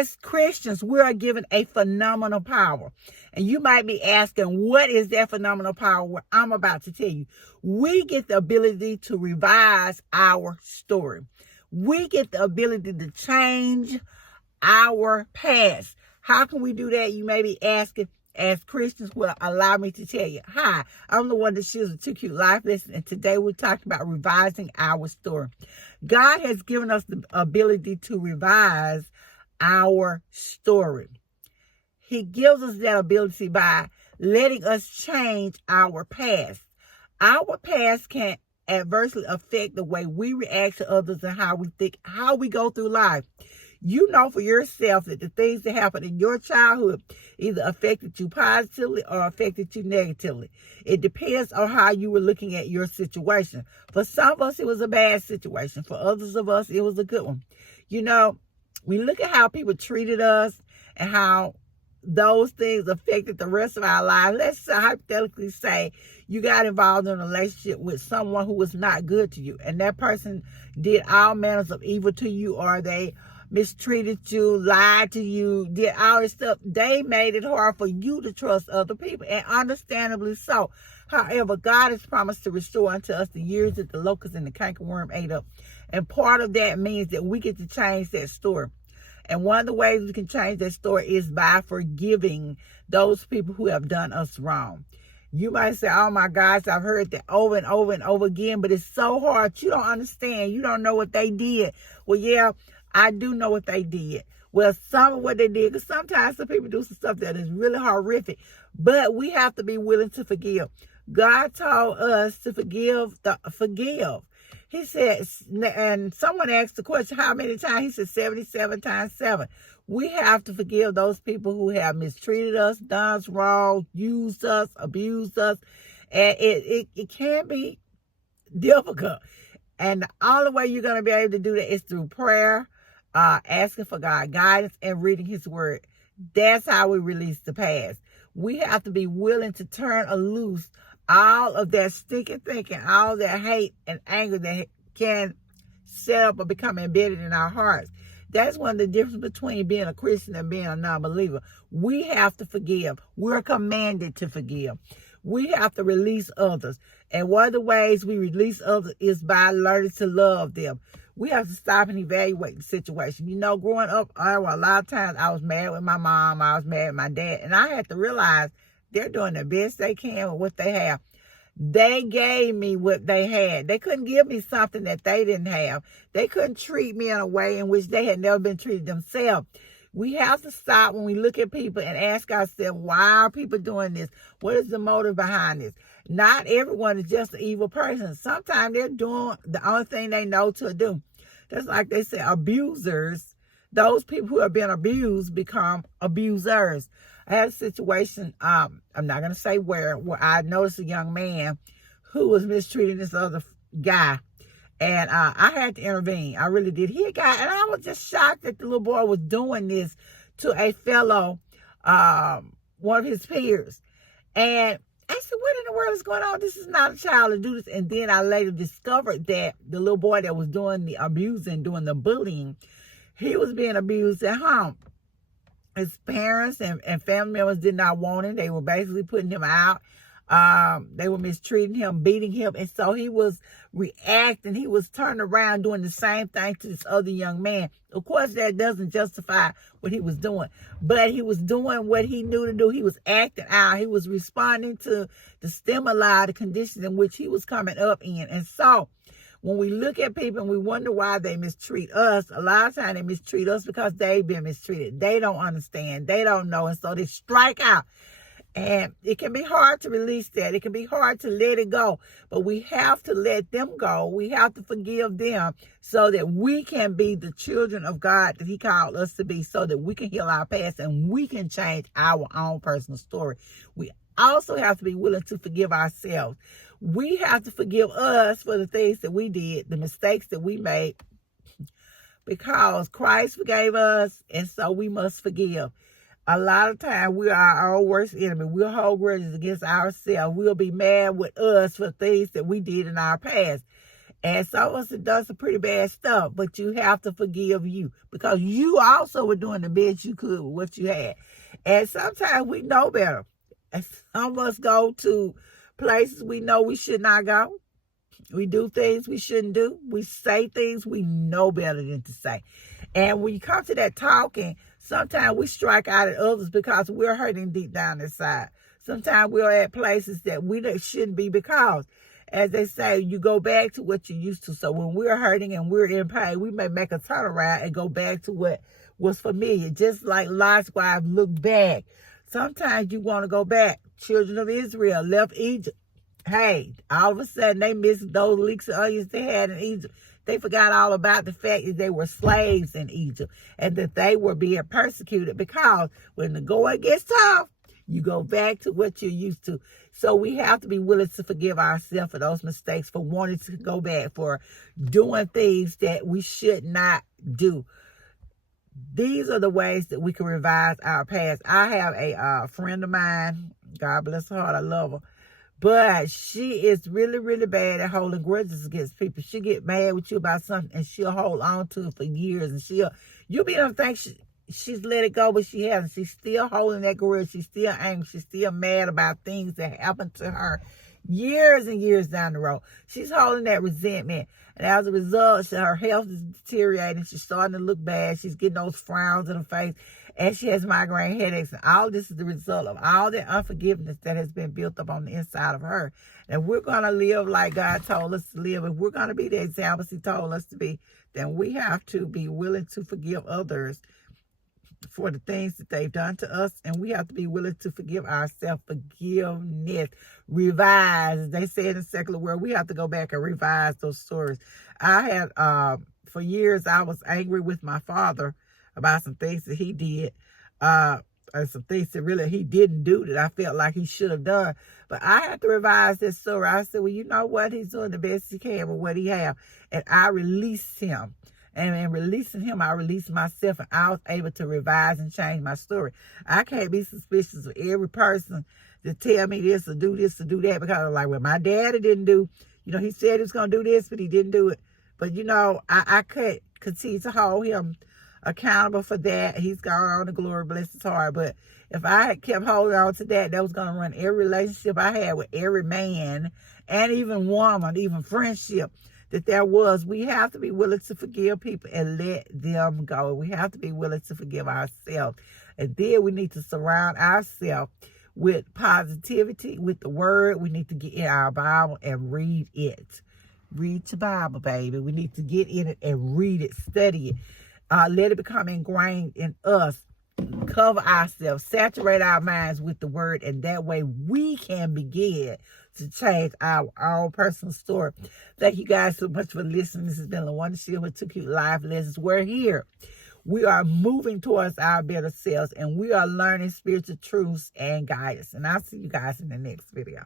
as Christians, we are given a phenomenal power. And you might be asking, what is that phenomenal power? Well, I'm about to tell you. We get the ability to revise our story. We get the ability to change our past. How can we do that? You may be asking. As Christians, well, allow me to tell you. Hi, I'm the one that shares a Too Cute Life lesson, and today we're talking about revising our story. God has given us the ability to revise our story. He gives us that ability by letting us change our past. Our past can adversely affect the way we react to others and how we think, how we go through life. You know for yourself that the things that happened in your childhood either affected you positively or affected you negatively. It depends on how you were looking at your situation. For some of us, it was a bad situation. For others of us, it was a good one. You know, we look at how people treated us and how those things affected the rest of our lives. Let's hypothetically say you got involved in a relationship with someone who was not good to you, and that person did all manners of evil to you, or they mistreated you, lied to you, did all this stuff. They made it hard for you to trust other people, and understandably so. However, God has promised to restore unto us the years that the locust and the cankerworm ate up. And part of that means that we get to change that story. And one of the ways we can change that story is by forgiving those people who have done us wrong. You might say, oh my gosh, I've heard that over and over and over again, but it's so hard. You don't understand. You don't know what they did. Well, yeah, I do know what they did. Well, some of what they did, because sometimes some people do some stuff that is really horrific, but we have to be willing to forgive. God told us to forgive. He said, and someone asked the question, how many times? He said 77 times 7. We have to forgive those people who have mistreated us, done us wrong, used us, abused us. And it can be difficult. And the only way you're going to be able to do that is through prayer, asking for God guidance, and reading his word. That's how we release the past. We have to be willing to turn loose all of that stinking thinking, all that hate and anger that can set up or become embedded in our hearts. That's one of the differences between being a Christian and being a non-believer. We have to forgive. We're commanded to forgive. We have to release others. And one of the ways we release others is by learning to love them. We have to stop and evaluate the situation. You know, growing up, a lot of times I was mad with my mom, I was mad with my dad, and I had to realize they're doing the best they can with what they have. They gave me what they had. They couldn't give me something that they didn't have. They couldn't treat me in a way in which they had never been treated themselves. We have to stop when we look at people and ask ourselves, why are people doing this? What is the motive behind this? Not everyone is just an evil person. Sometimes they're doing the only thing they know to do. That's like they say, abusers. Those people who have been abused become abusers. I had a situation, I'm not going to say where I noticed a young man who was mistreating this other guy. And I had to intervene. I really did. And I was just shocked that the little boy was doing this to a fellow, one of his peers. And I said, what in the world is going on? This is not a child to do this. And then I later discovered that the little boy that was doing the abusing, doing the bullying, he was being abused at home. His parents and family members did not want him. They were basically putting him out. They were mistreating him, beating him. And so he was reacting. He was turning around doing the same thing to this other young man. Of course, that doesn't justify what he was doing. But he was doing what he knew to do. He was acting out. He was responding to the stimuli, the conditions in which he was coming up in. And so when we look at people and we wonder why they mistreat us, a lot of times they mistreat us because they've been mistreated. They don't understand. They don't know. And so they strike out. And it can be hard to release that. It can be hard to let it go. But we have to let them go. We have to forgive them so that we can be the children of God that he called us to be, so that we can heal our past and we can change our own personal story. We also have to be willing to forgive ourselves. We have to forgive us for the things that we did, the mistakes that we made, because Christ forgave us, and so we must forgive. A lot of times we are our own worst enemy. We'll hold grudges against ourselves. We'll be mad with us for things that we did in our past. And some of us have done some pretty bad stuff, but you have to forgive you because you also were doing the best you could with what you had. And sometimes we know better. And some of us go to places we know we should not go. We do things we shouldn't do. We say things we know better than to say. And when you come to that talking, sometimes we strike out at others because we're hurting deep down inside. Sometimes we're at places that we shouldn't be because, as they say, you go back to what you used to. So when we're hurting and we're in pain, we may make a turnaround and go back to what was familiar. Just like Lot's wife looked back. Sometimes you want to go back. Children of Israel left Egypt. Hey, all of a sudden they missed those leeks of onions they had in Egypt. They forgot all about the fact that they were slaves in Egypt and that they were being persecuted because when the going gets tough, you go back to what you're used to. So we have to be willing to forgive ourselves for those mistakes, for wanting to go back, for doing things that we should not do. These are the ways that we can revise our past. I have a friend of mine, God bless her heart, I love her. But she is really, really bad at holding grudges against people. She'll get mad with you about something and she'll hold on to it for years. And you'll be able to think she's let it go, but she hasn't. She's still holding that grudge. She's still angry. She's still mad about things that happened to her years and years down the road. She's holding that resentment. And as a result, her health is deteriorating. She's starting to look bad. She's getting those frowns in her face. And she has migraine headaches. And all this is the result of all the unforgiveness that has been built up on the inside of her. And we're going to live like God told us to live. If we're going to be the examples he told us to be, then we have to be willing to forgive others for the things that they've done to us, and we have to be willing to forgive ourselves. Forgiveness, revise. They say in the secular world, we have to go back and revise those stories. I had, for years, I was angry with my father about some things that he did, and some things that really he didn't do that I felt like he should have done. But I had to revise this story. I said, well, you know what? He's doing the best he can with what he have, and I released him. And in releasing him, I released myself, and I was able to revise and change my story. I can't be suspicious of every person that tell me this or do that, because I'm like, well, my daddy didn't do, he said he was going to do this, but he didn't do it. But, I could continue to hold him accountable for that. He's gone on to glory, bless his heart. But if I had kept holding on to that was going to run every relationship I had with every man and even woman, even friendship that there was. We have to be willing to forgive people and let them go. We have to be willing to forgive ourselves. And then we need to surround ourselves with positivity, with the word. We need to get in our Bible and read it. Read the Bible, baby. We need to get in it and read it, study it. Let it become ingrained in us. Cover ourselves, saturate our minds with the word, and that way we can begin to change our own personal story. Thank you guys so much for listening. This has been LaWanda Shields with 2 Cute Life Lessons. We're here. We are moving towards our better selves, and we are learning spiritual truths and guidance. And I'll see you guys in the next video.